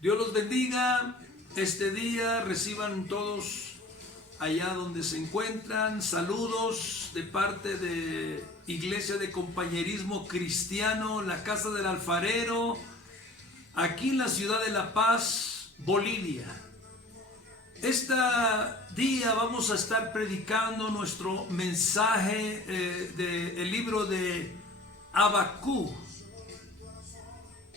Dios los bendiga. Este día reciban todos allá donde se encuentran saludos de parte de Iglesia de Compañerismo Cristiano, la Casa del Alfarero, aquí en la ciudad de La Paz, Bolivia. Este día vamos a estar predicando nuestro mensaje del libro de Habacuc.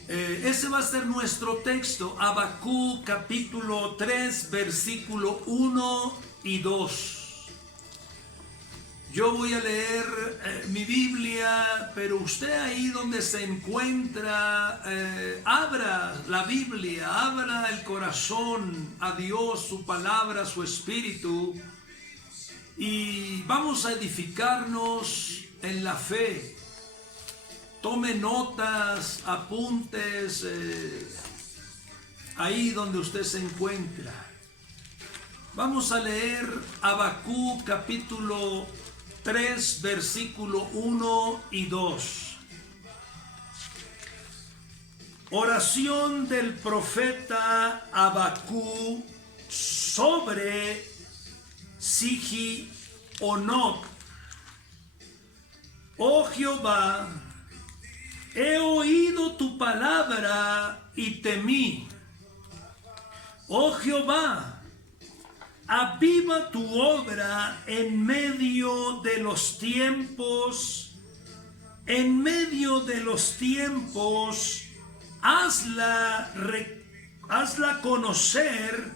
Ese va a ser nuestro texto, Habacuc capítulo 3, versículo 1 y 2. Yo voy a leer mi Biblia, pero usted ahí donde se encuentra, abra la Biblia, abra el corazón a Dios, su palabra, su espíritu, y vamos a edificarnos en la fe. Tome notas, apuntes, ahí donde usted se encuentra. Vamos a leer Habacuc capítulo 3, versículo 1 y 2. Oración del profeta Habacuc sobre Sigionot. Oh Jehová, he oído tu palabra y temí. Oh Jehová, aviva tu obra en medio de los tiempos. En medio de los tiempos, hazla conocer.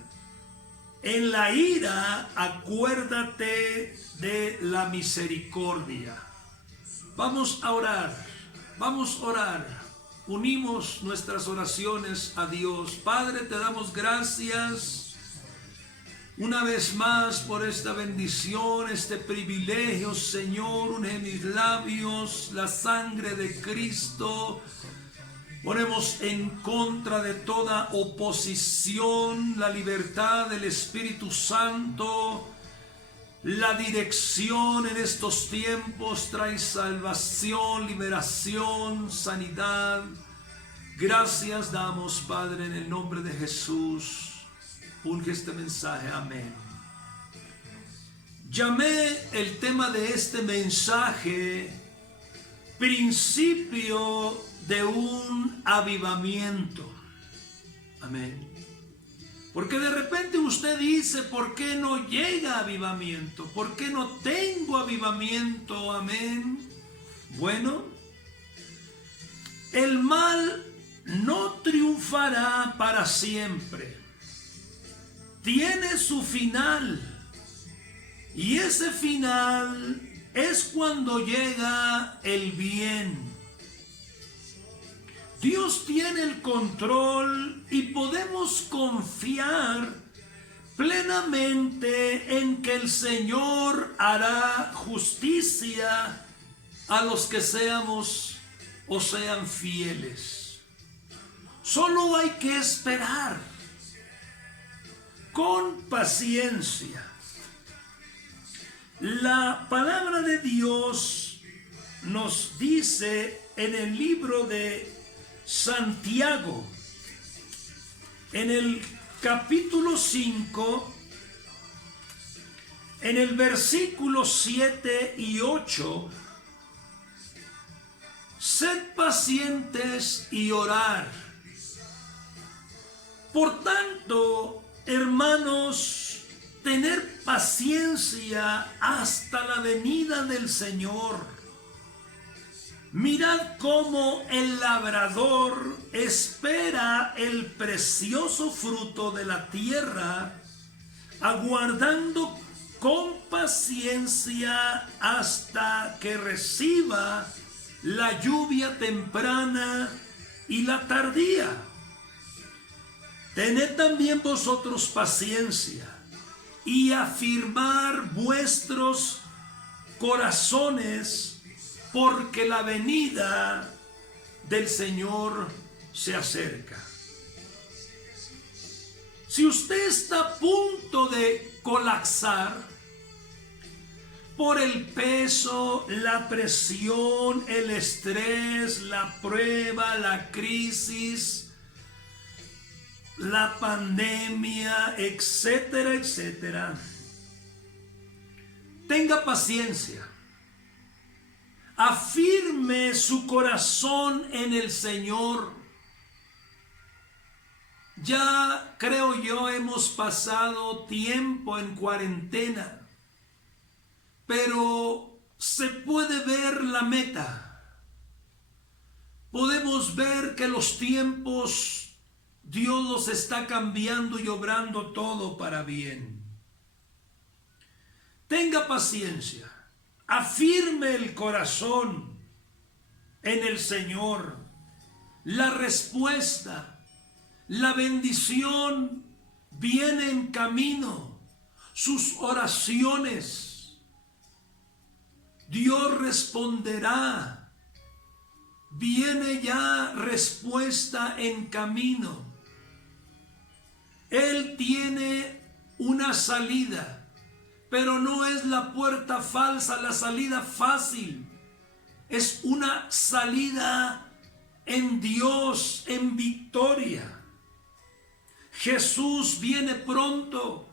En la ira, acuérdate de la misericordia. Vamos a orar. Vamos a orar. Unimos nuestras oraciones a Dios. Padre, te damos gracias una vez más por esta bendición, este privilegio, Señor. Une en mis labios la sangre de Cristo. Ponemos en contra de toda oposición la libertad del Espíritu Santo. La dirección en estos tiempos trae salvación, liberación, sanidad. Gracias damos, Padre, en el nombre de Jesús. Unge este mensaje. Amén. Llamé el tema de este mensaje principio de un avivamiento. Amén. Porque de repente usted dice, ¿por qué no llega avivamiento? ¿Por qué no tengo avivamiento? Amén. Bueno, el mal no triunfará para siempre. Tiene su final. Y ese final es cuando llega el bien. Dios tiene el control y podemos confiar plenamente en que el Señor hará justicia a los que seamos o sean fieles. Solo hay que esperar con paciencia. La palabra de Dios nos dice en el libro de Santiago, en el capítulo 5, en el versículo 7 y 8, sed pacientes y orar. Por tanto, hermanos, tener paciencia hasta la venida del Señor. Mirad cómo el labrador espera el precioso fruto de la tierra, aguardando con paciencia hasta que reciba la lluvia temprana y la tardía. Tened también vosotros paciencia y afirmar vuestros corazones, porque la venida del Señor se acerca. Si usted está a punto de colapsar por el peso, la presión, el estrés, la prueba, la crisis, la pandemia, etcétera, etcétera. Tenga paciencia. Afirme su corazón en el Señor. Ya creo yo hemos pasado tiempo en cuarentena, pero se puede ver la meta. Podemos ver que los tiempos Dios los está cambiando y obrando todo para bien. Tenga paciencia. Afirme el corazón en el Señor. La respuesta, la bendición viene en camino. Sus oraciones, Dios responderá. Viene ya respuesta en camino. Él tiene una salida. Pero no es la puerta falsa, la salida fácil. Es una salida en Dios, en victoria. Jesús viene pronto.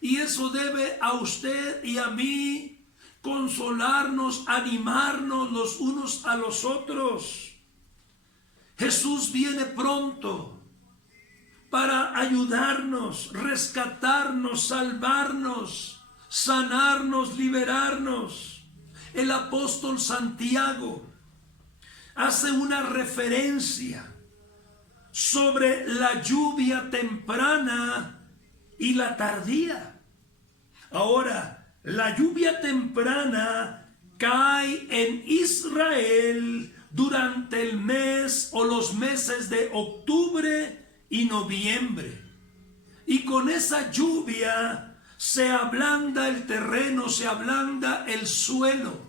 Y eso debe a usted y a mí consolarnos, animarnos los unos a los otros. Jesús viene pronto para ayudarnos, rescatarnos, salvarnos, sanarnos, liberarnos. El apóstol Santiago hace una referencia sobre la lluvia temprana y la tardía. Ahora, la lluvia temprana cae en Israel durante el mes o los meses de octubre y noviembre, y con esa lluvia se ablanda el terreno, se ablanda el suelo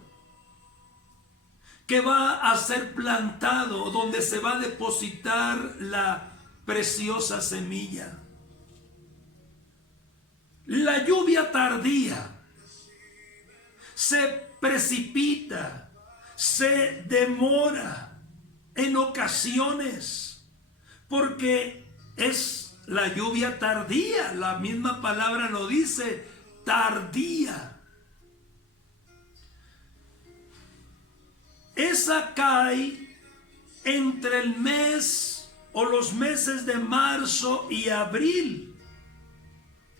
que va a ser plantado, donde se va a depositar la preciosa semilla. La lluvia tardía se precipita, se demora en ocasiones, porque es la lluvia tardía. La misma palabra lo dice, tardía. Esa cae entre el mes o los meses de marzo y abril,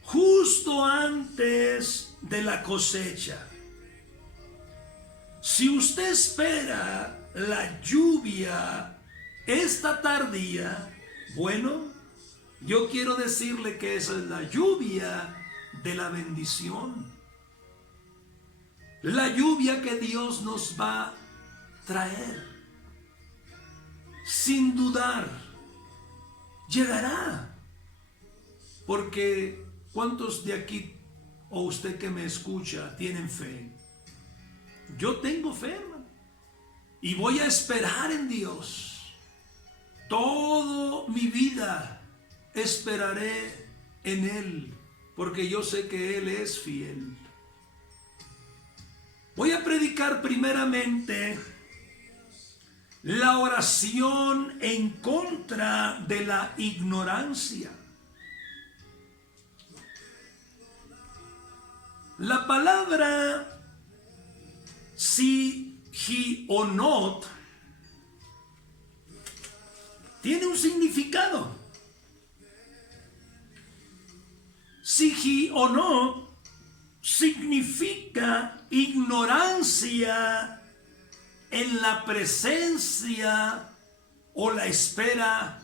justo antes de la cosecha. Si usted espera la lluvia esta tardía, bueno, yo quiero decirle que esa es la lluvia de la bendición. La lluvia que Dios nos va a traer. Sin dudar, llegará. Porque ¿cuántos de aquí o usted que me escucha tienen fe? Yo tengo fe, hermano, y voy a esperar en Dios. Toda mi vida esperaré en Él, porque yo sé que Él es fiel. Voy a predicar primeramente la oración en contra de la ignorancia. La palabra sigionot tiene un significado. Sigionot significa ignorancia en la presencia o la espera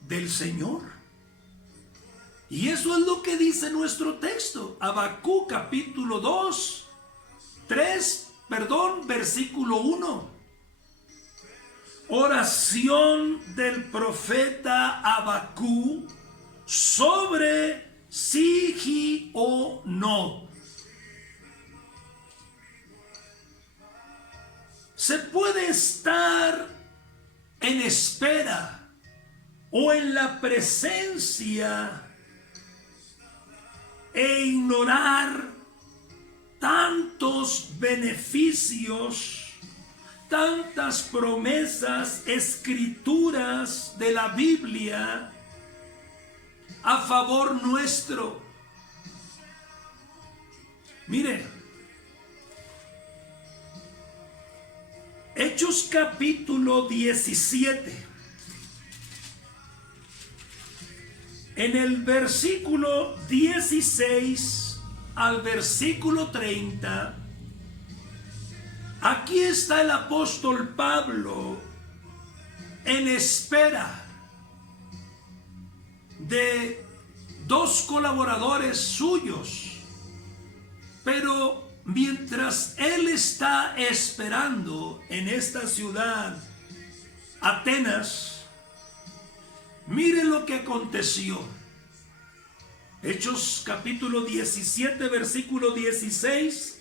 del Señor. Y eso es lo que dice nuestro texto. Habacuc capítulo 2, versículo 1. Oración del profeta Habacuc sobre Sigionot. Se puede estar en espera o en la presencia e ignorar tantos beneficios, tantas promesas, escrituras de la Biblia a favor nuestro. Mire, Hechos capítulo 17, en el versículo 16 al versículo 30, aquí está el apóstol Pablo en espera de dos colaboradores suyos, pero mientras él está esperando en esta ciudad, Atenas, mire lo que aconteció. Hechos capítulo 17, versículo 16.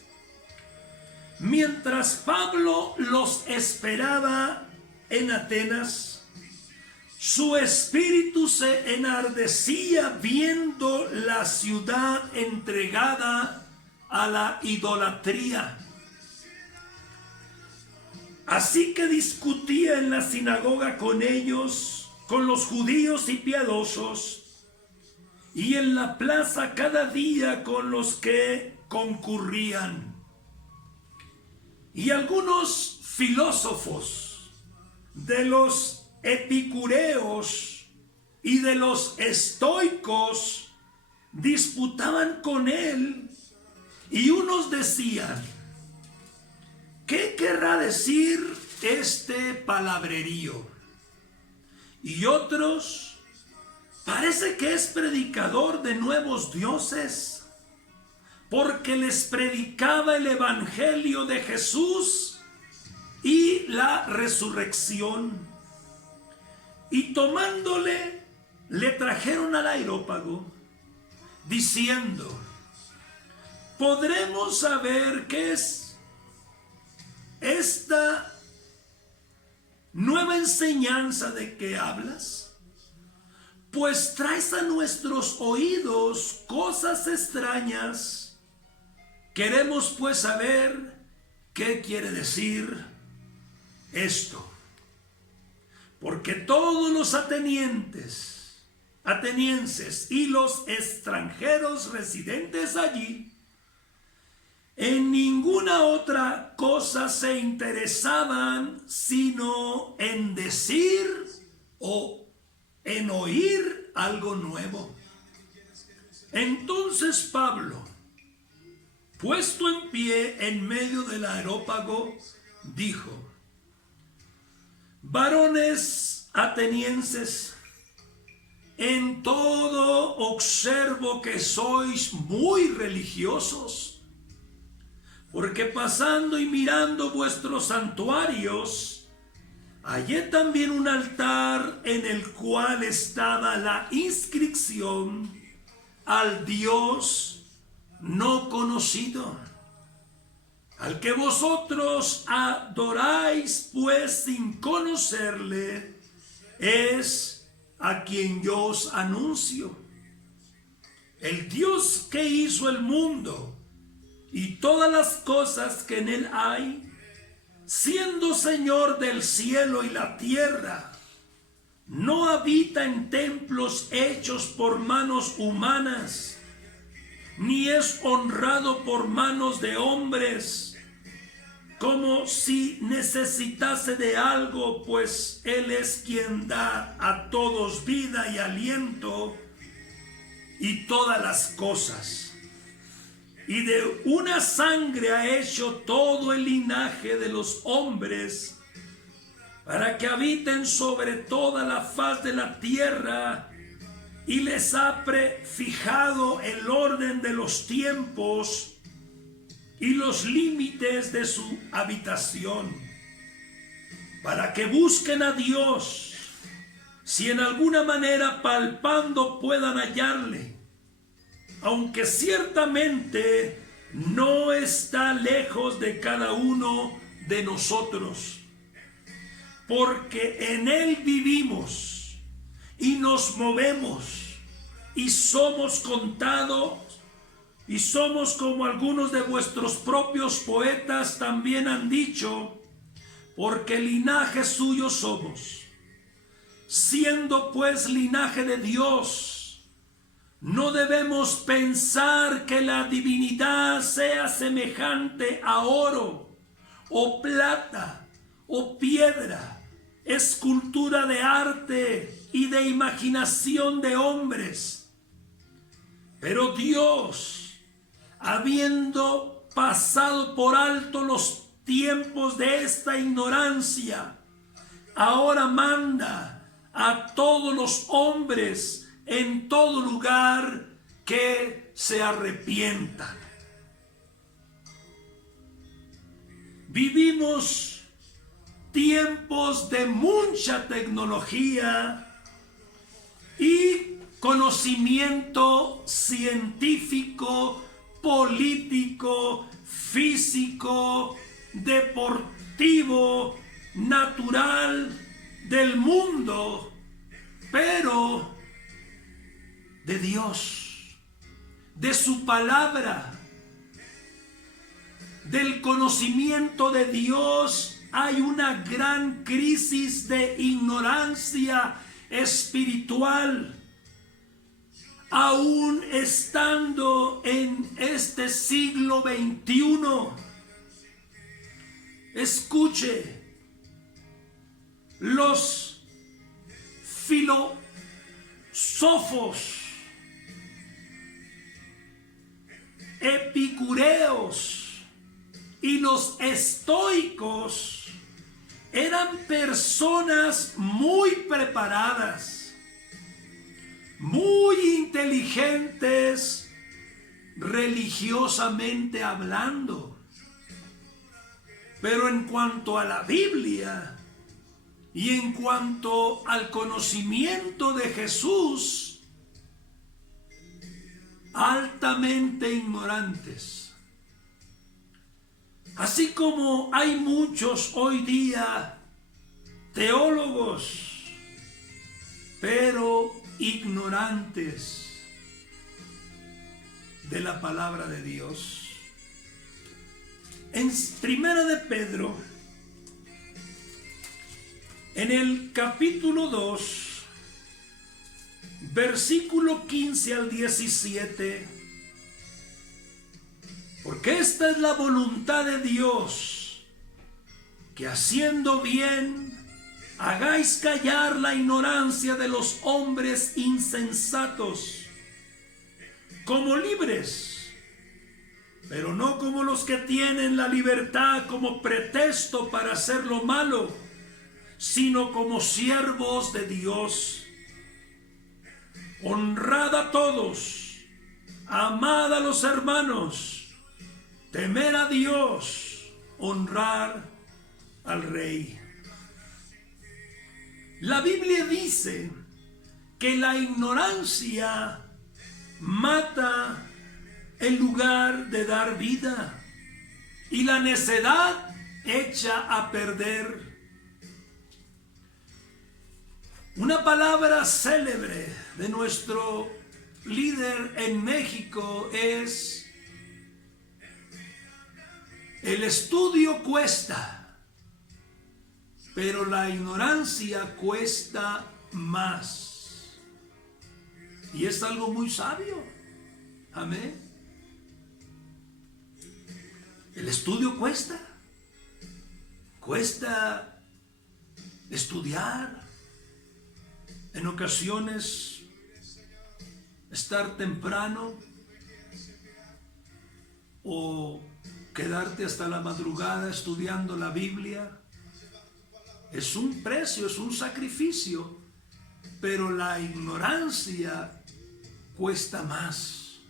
Mientras Pablo los esperaba en Atenas, su espíritu se enardecía viendo la ciudad entregada a la idolatría. Así que discutía en la sinagoga con ellos, con los judíos y piadosos, y en la plaza cada día con los que concurrían. Y algunos filósofos de los epicureos y de los estoicos disputaban con él, y unos decían: ¿qué querrá decir este palabrerío? Y otros: parece que es predicador de nuevos dioses, porque les predicaba el evangelio de Jesús y la resurrección. Y tomándole, le trajeron al Areópago, diciendo: ¿podremos saber qué es esta nueva enseñanza de que hablas? Pues traes a nuestros oídos cosas extrañas. Queremos pues saber qué quiere decir esto. Porque todos los atenienses y los extranjeros residentes allí en ninguna otra cosa se interesaban sino en decir o en oír algo nuevo. Entonces Pablo, puesto en pie en medio del Areópago, dijo: varones atenienses, en todo observo que sois muy religiosos, porque pasando y mirando vuestros santuarios, hallé también un altar en el cual estaba la inscripción: al Dios no conocido, al que vosotros adoráis, pues sin conocerle, es a quien yo os anuncio. El Dios que hizo el mundo y todas las cosas que en él hay, siendo Señor del cielo y la tierra, no habita en templos hechos por manos humanas, ni es honrado por manos de hombres, como si necesitase de algo, pues Él es quien da a todos vida y aliento y todas las cosas. Y de una sangre ha hecho todo el linaje de los hombres, para que habiten sobre toda la faz de la tierra, y les ha prefijado el orden de los tiempos y los límites de su habitación, para que busquen a Dios, si en alguna manera palpando puedan hallarle, aunque ciertamente no está lejos de cada uno de nosotros, porque en Él vivimos y nos movemos y somos contados, y somos como algunos de vuestros propios poetas también han dicho, porque linaje suyo somos. Siendo pues linaje de Dios, No debemos pensar que la divinidad sea semejante a oro o plata o piedra, escultura de arte y de imaginación de hombres. Pero Dios, habiendo pasado por alto los tiempos de esta ignorancia, ahora manda a todos los hombres en todo lugar que se arrepientan. Vivimos tiempos de mucha tecnología y conocimiento científico, político, físico, deportivo, natural del mundo, pero de Dios, de su palabra, del conocimiento de Dios, hay una gran crisis de ignorancia espiritual. Aún estando en este siglo XXI, escuche, los filósofos, epicureos y los estoicos eran personas muy preparadas, muy inteligentes religiosamente hablando. Pero en cuanto a la Biblia y en cuanto al conocimiento de Jesús, altamente ignorantes. Así como hay muchos hoy día teólogos, pero ignorantes de la palabra de Dios. En Primera de Pedro, en el capítulo 2, versículo 15 al 17, porque esta es la voluntad de Dios, que haciendo bien hagáis callar la ignorancia de los hombres insensatos, como libres, pero no como los que tienen la libertad como pretexto para hacer lo malo, sino como siervos de Dios. Honrad a todos, amad a los hermanos, temer a Dios, honrar al Rey. La Biblia dice que la ignorancia mata en lugar de dar vida, y la necedad echa a perder. Una palabra célebre de nuestro líder en México es: el estudio cuesta, pero la ignorancia cuesta más. Y es algo muy sabio. Amén. El estudio cuesta. Cuesta estudiar. En ocasiones estar temprano o quedarte hasta la madrugada estudiando la Biblia. Es un precio, es un sacrificio, pero la ignorancia cuesta más.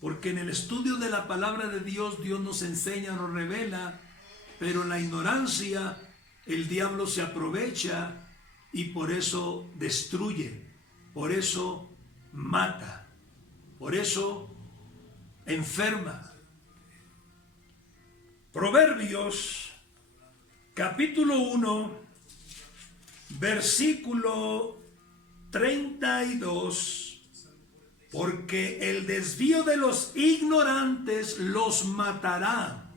Porque en el estudio de la palabra de Dios, Dios nos enseña, nos revela, pero la ignorancia, el diablo se aprovecha y por eso destruye, por eso mata, por eso enferma. Proverbios capítulo 1, versículo 32. Porque el desvío de los ignorantes los matará,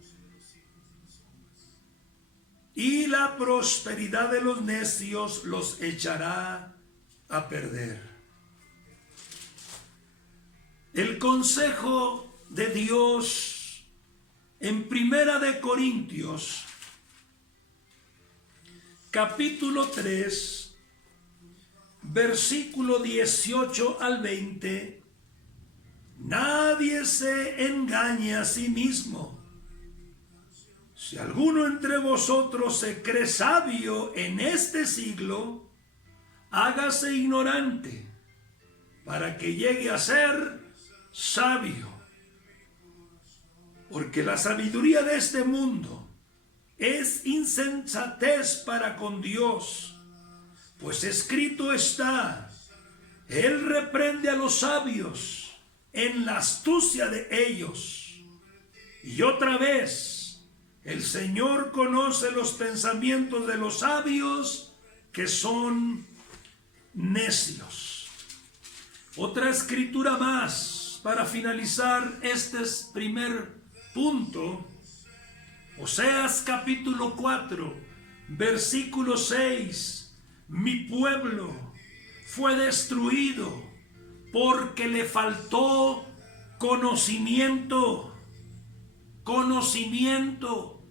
y la prosperidad de los necios los echará a perder. El consejo de Dios en Primera de Corintios, capítulo 3, versículo 18 al 20. Nadie se engañe a sí mismo. Si alguno entre vosotros se cree sabio en este siglo, hágase ignorante, para que llegue a ser sabio. Porque la sabiduría de este mundo es insensatez para con Dios, pues escrito está: Él reprende a los sabios en la astucia de ellos. Y otra vez, el Señor conoce los pensamientos de los sabios, que son necios. Otra escritura más para finalizar este primer punto. Oseas capítulo 4, versículo 6. Mi pueblo fue destruido porque le faltó conocimiento. Conocimiento.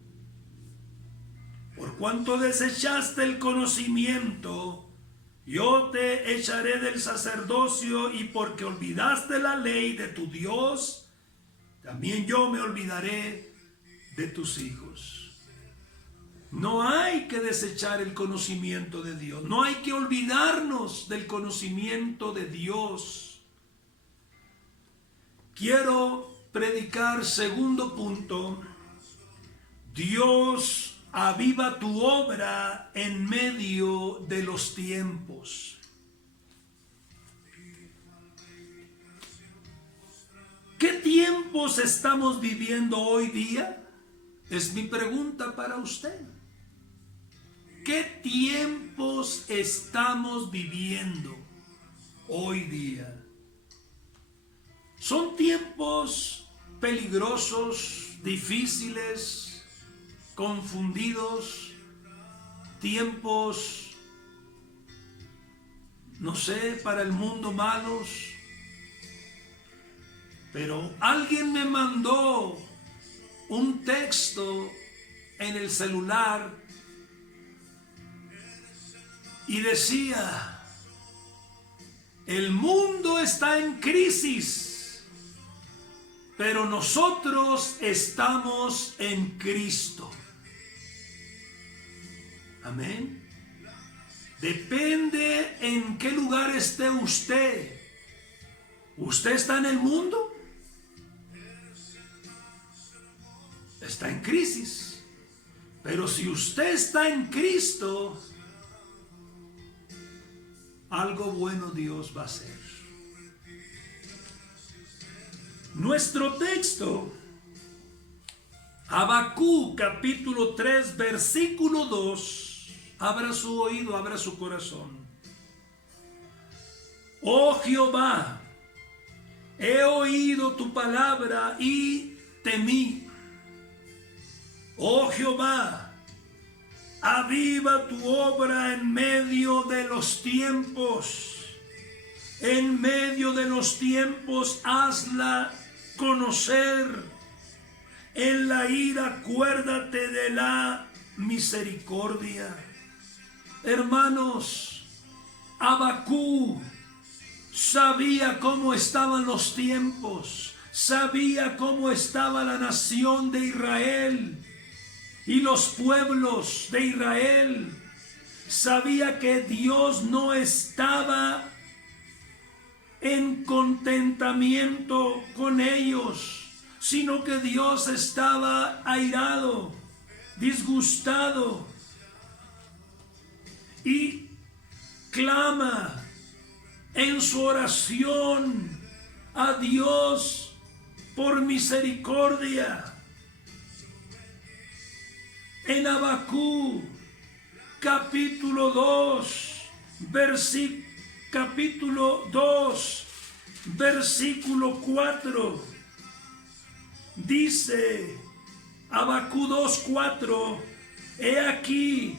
Por cuanto desechaste el conocimiento, yo te echaré del sacerdocio, y porque olvidaste la ley de tu Dios, también yo me olvidaré de tus hijos. No hay que desechar el conocimiento de Dios. No hay que olvidarnos del conocimiento de Dios. Quiero predicar segundo punto. Dios aviva tu obra en medio de los tiempos. ¿Qué tiempos estamos viviendo hoy día? Es mi pregunta para usted. ¿Qué tiempos estamos viviendo hoy día? Son tiempos peligrosos, difíciles, confundidos, tiempos, no sé, para el mundo malos. Pero alguien me mandó un texto en el celular y decía: el mundo está en crisis, pero nosotros estamos en Cristo. Amén. Depende en qué lugar esté usted. ¿Usted está en el mundo? Está en crisis. Pero si usted está en Cristo, algo bueno Dios va a hacer. Nuestro texto, Habacuc capítulo 3, versículo 2. Abra su oído, abra su corazón. Oh Jehová, he oído tu palabra y temí. Oh Jehová, aviva tu obra en medio de los tiempos. En medio de los tiempos hazla conocer. En la ira acuérdate de la misericordia. Hermanos, Habacuc sabía cómo estaban los tiempos, sabía cómo estaba la nación de Israel y los pueblos de Israel. Sabía que Dios no estaba en contentamiento con ellos, sino que Dios estaba airado, disgustado, y clama en su oración a Dios por misericordia. En Habacuc capítulo 2, versículo 4, dice Habacuc 2:4: he aquí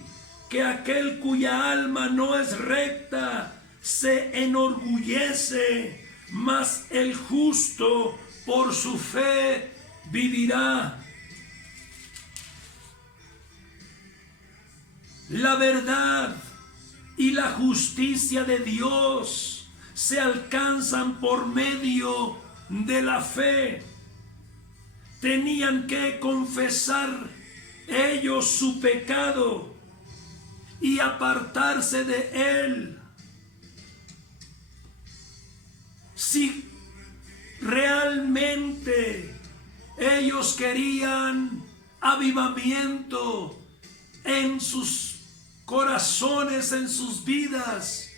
que aquel cuya alma no es recta se enorgullece, mas el justo por su fe vivirá. La verdad y la justicia de Dios se alcanzan por medio de la fe. Tenían que confesar ellos su pecado y apartarse de él. Si realmente ellos querían avivamiento en sus corazones, en sus vidas,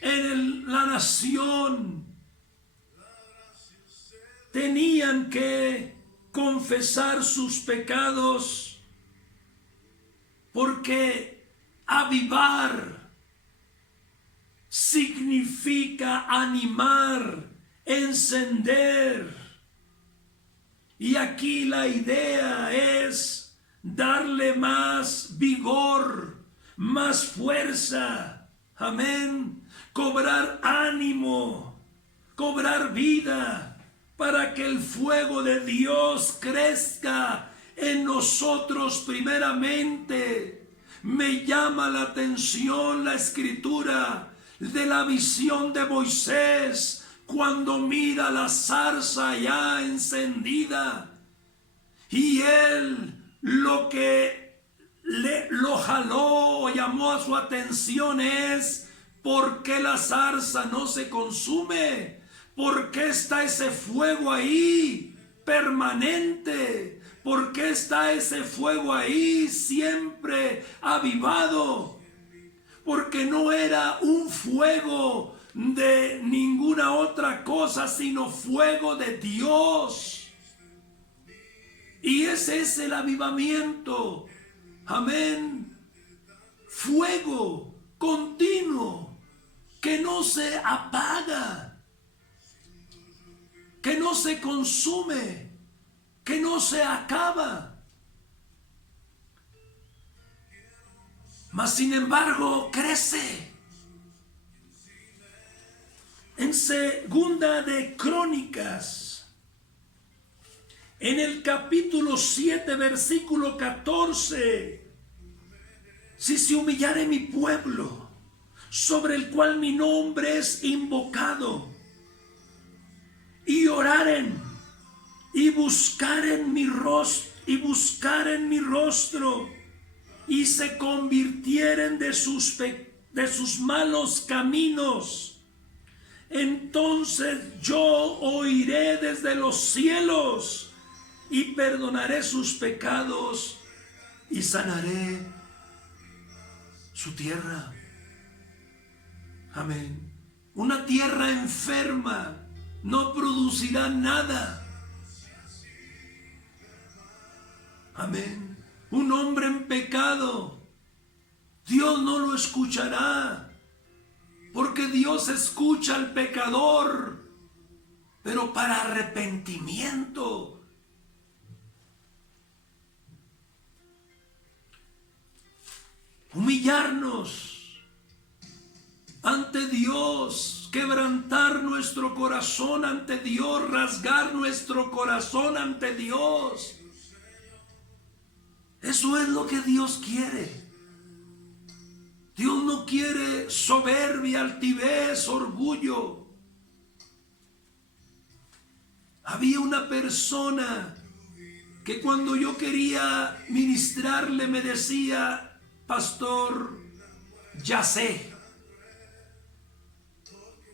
en la nación, tenían que confesar sus pecados, porque avivar significa animar, encender. Y aquí la idea es darle más vigor, más fuerza, amén, cobrar ánimo, cobrar vida, para que el fuego de Dios crezca en nosotros primeramente. Me llama la atención la escritura de la visión de Moisés cuando mira la zarza ya encendida, y él lo que lo jaló o llamó a su atención es: ¿por qué la zarza no se consume? ¿Por qué está ese fuego ahí permanente? ¿Por qué está ese fuego ahí siempre avivado? Porque no era un fuego de ninguna otra cosa, sino fuego de Dios. Y ese es el avivamiento. Amén. Fuego continuo que no se apaga, que no se consume, que no se acaba. Mas sin embargo crece. En Segunda de Crónicas, en el capítulo 7, versículo 14, si se humillare mi pueblo, sobre el cual mi nombre es invocado, y oraren y buscaren mi rostro, y se convirtieren de sus malos caminos, entonces yo oiré desde los cielos y perdonaré sus pecados y sanaré su tierra. Amén. Una tierra enferma no producirá nada. Amén. Un hombre en pecado, Dios no lo escuchará, porque Dios escucha al pecador, pero para arrepentimiento. Humillarnos ante Dios, quebrantar nuestro corazón ante Dios, rasgar nuestro corazón ante Dios. Eso es lo que Dios quiere. Dios no quiere soberbia, altivez, orgullo. Había una persona que cuando yo quería ministrarle me decía: pastor, ya sé.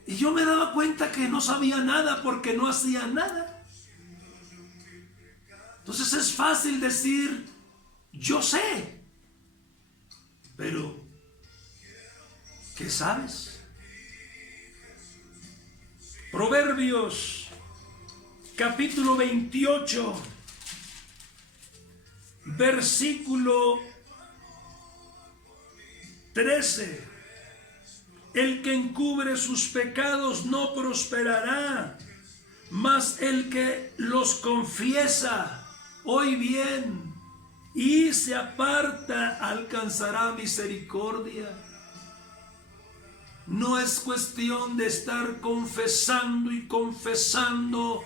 Y yo me daba cuenta que no sabía nada porque no hacía nada. Entonces es fácil decir: yo sé. Pero ¿qué sabes? Proverbios capítulo 28, versículo 13. El que encubre sus pecados no prosperará, mas el que los confiesa, oí bien, y se aparta, alcanzará misericordia. No es cuestión de estar confesando y confesando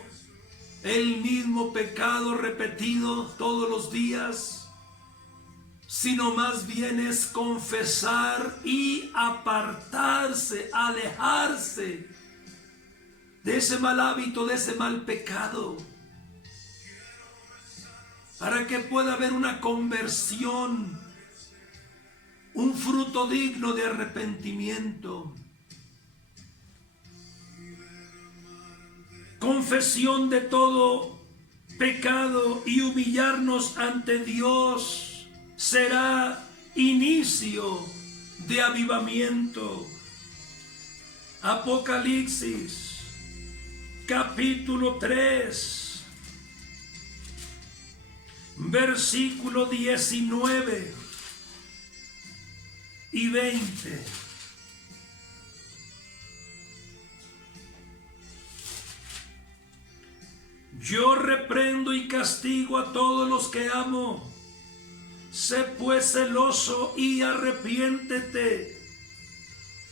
el mismo pecado repetido todos los días, sino más bien es confesar y apartarse, alejarse de ese mal hábito, de ese mal pecado, para que pueda haber una conversión, un fruto digno de arrepentimiento. Confesión de todo pecado y humillarnos ante Dios será inicio de avivamiento. Apocalipsis capítulo 3, versículo 19 y 20. Yo reprendo y castigo a todos los que amo. Sé pues celoso y arrepiéntete.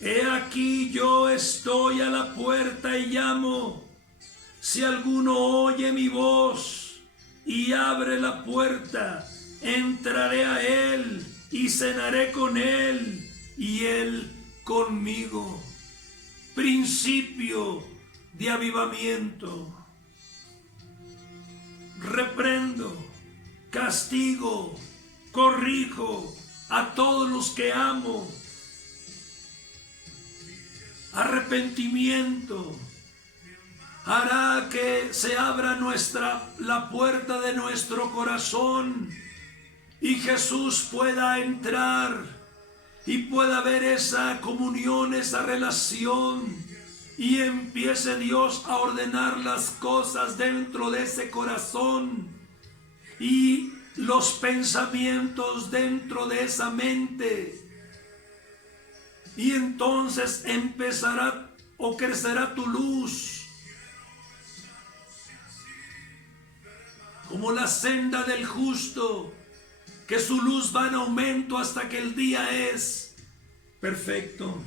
He aquí yo estoy a la puerta y llamo. Si alguno oye mi voz y abre la puerta, entraré a él y cenaré con él y él conmigo. Principio de avivamiento. Reprendo, castigo, corrijo a todos los que amo. Arrepentimiento hará que se abra la puerta de nuestro corazón y Jesús pueda entrar y pueda haber esa comunión, esa relación, y empiece Dios a ordenar las cosas dentro de ese corazón y los pensamientos dentro de esa mente. Y entonces empezará o crecerá tu luz como la senda del justo, que su luz va en aumento hasta que el día es perfecto.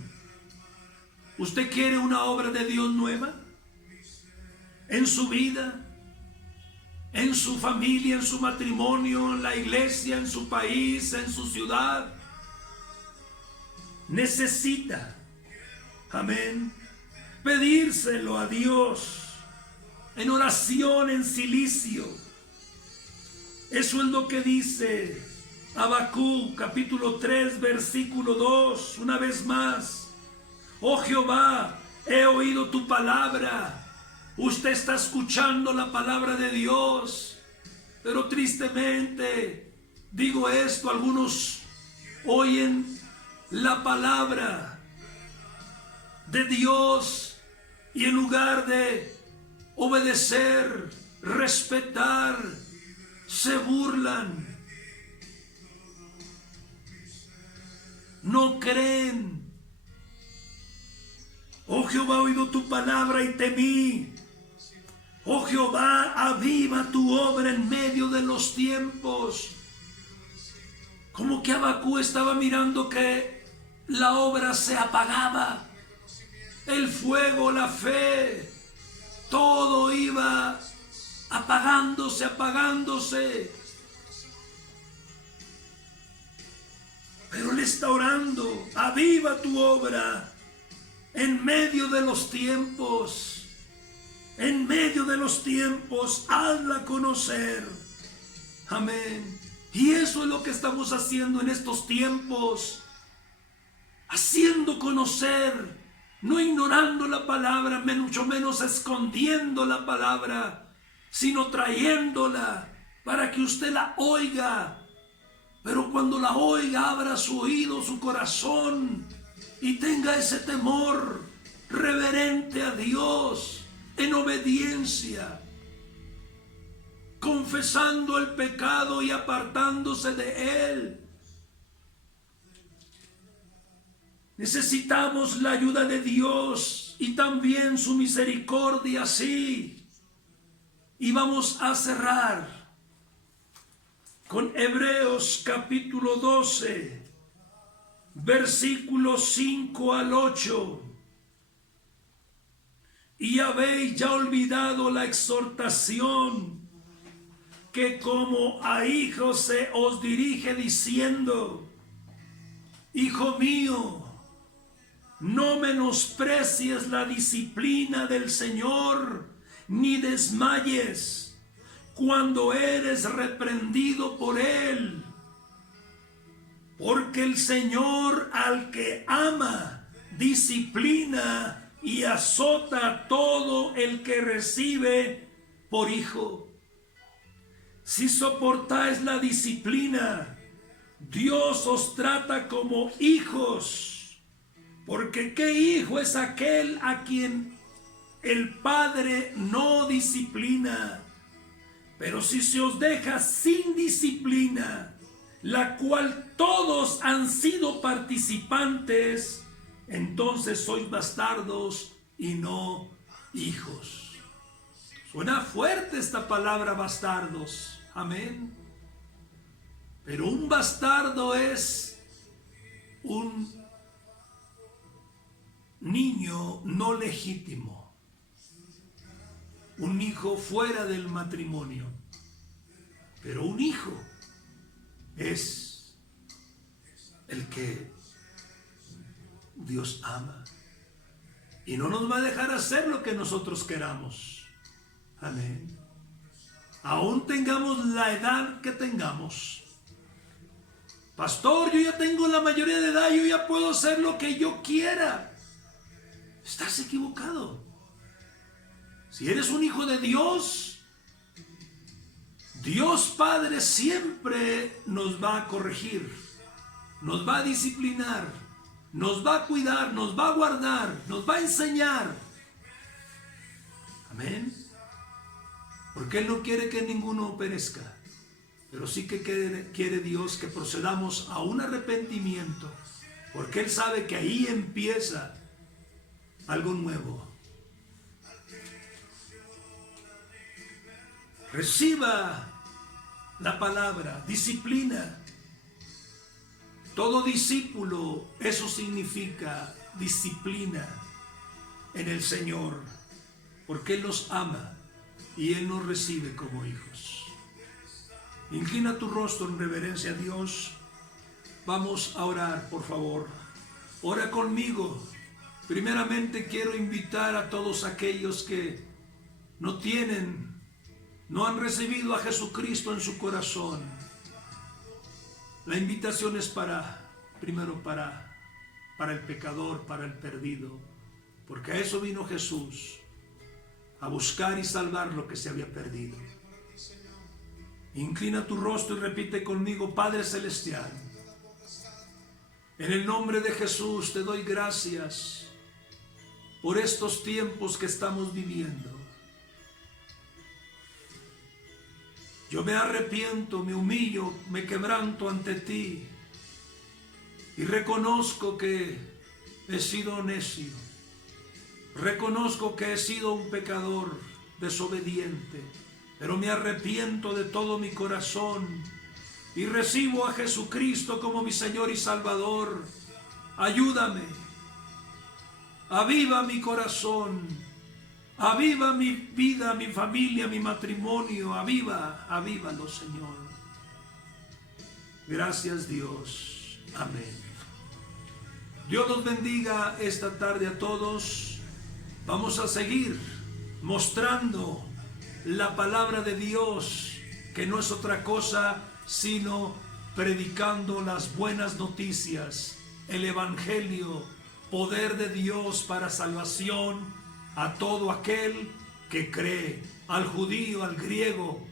¿Usted quiere una obra de Dios nueva en su vida, en su familia, en su matrimonio, en la iglesia, en su país, en su ciudad? Necesita, amén, pedírselo a Dios en oración, en silicio. Eso es lo que dice Habacuc capítulo 3 versículo 2, una vez más. Oh Jehová, he oído tu palabra. Usted está escuchando la palabra de Dios, pero tristemente digo esto, algunos oyen la palabra de Dios y en lugar de obedecer, respetar, se burlan, no creen. Oh Jehová, he oído tu palabra y temí. Oh Jehová, aviva tu obra en medio de los tiempos. Como que Habacuc estaba mirando que la obra se apagaba, el fuego, la fe, todo iba apagándose. Pero él está orando, aviva tu obra en medio de los tiempos. En medio de los tiempos, hazla conocer. Amén. Y eso es lo que estamos haciendo en estos tiempos. Haciendo conocer, no ignorando la palabra, mucho menos escondiendo la palabra, sino trayéndola para que usted la oiga. Pero cuando la oiga, abra su oído, su corazón y tenga ese temor reverente a Dios, en obediencia, confesando el pecado y apartándose de él. Necesitamos la ayuda de Dios y también su misericordia, sí. Y vamos a cerrar con Hebreos capítulo 12, versículos 5 al 8. Y habéis ya olvidado la exhortación que como a hijos se os dirige diciendo: Hijo mío, no menosprecies la disciplina del Señor, ni desmayes cuando eres reprendido por Él. Porque el Señor al que ama, disciplina y azota a todo el que recibe por hijo. Si soportáis la disciplina, Dios os trata como hijos. Porque ¿qué hijo es aquel a quien el Padre no disciplina? Pero si se os deja sin disciplina, la cual todos han sido participantes, entonces sois bastardos y no hijos. Suena fuerte esta palabra bastardos, amén. Pero un bastardo es un niño no legítimo, un hijo fuera del matrimonio. Pero un hijo es el que Dios ama y no nos va a dejar hacer lo que nosotros queramos. Amén. Aún tengamos la edad que tengamos. Pastor, yo ya tengo la mayoría de edad, yo ya puedo hacer lo que yo quiera. Estás equivocado. Si eres un hijo de Dios, Dios Padre siempre nos va a corregir, nos va a disciplinar, nos va a cuidar, nos va a guardar, nos va a enseñar. Amén. Porque Él no quiere que ninguno perezca, pero sí que quiere Dios que procedamos a un arrepentimiento, porque Él sabe que ahí empieza algo nuevo. Reciba la palabra, disciplina. Todo discípulo, eso significa disciplina en el Señor, porque Él nos ama y Él nos recibe como hijos. Inclina tu rostro en reverencia a Dios. Vamos a orar, por favor. Ora conmigo. Primeramente quiero invitar a todos aquellos que no han recibido a Jesucristo en su corazón. La invitación es primero para el pecador, para el perdido, porque a eso vino Jesús, a buscar y salvar lo que se había perdido. Inclina tu rostro y repite conmigo: Padre Celestial, en el nombre de Jesús te doy gracias por estos tiempos que estamos viviendo. Yo me arrepiento, me humillo, me quebranto ante ti y reconozco que he sido necio. Reconozco que he sido un pecador desobediente, pero me arrepiento de todo mi corazón y recibo a Jesucristo como mi Señor y Salvador. Ayúdame, aviva mi corazón, aviva mi vida, mi familia, mi matrimonio, avívalo, Señor. Gracias, Dios. Amén. Dios los bendiga esta tarde a todos. Vamos a seguir mostrando la palabra de Dios, que no es otra cosa sino predicando las buenas noticias, el evangelio, poder de Dios para salvación a todo aquel que cree, al judío, al griego,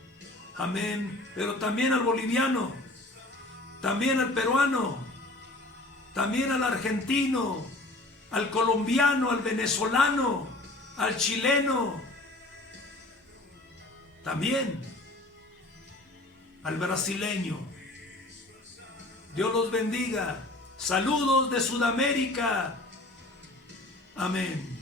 amén, pero también al boliviano, también al peruano, también al argentino, al colombiano, al venezolano, al chileno, también al brasileño. Dios los bendiga. Saludos de Sudamérica. Amén.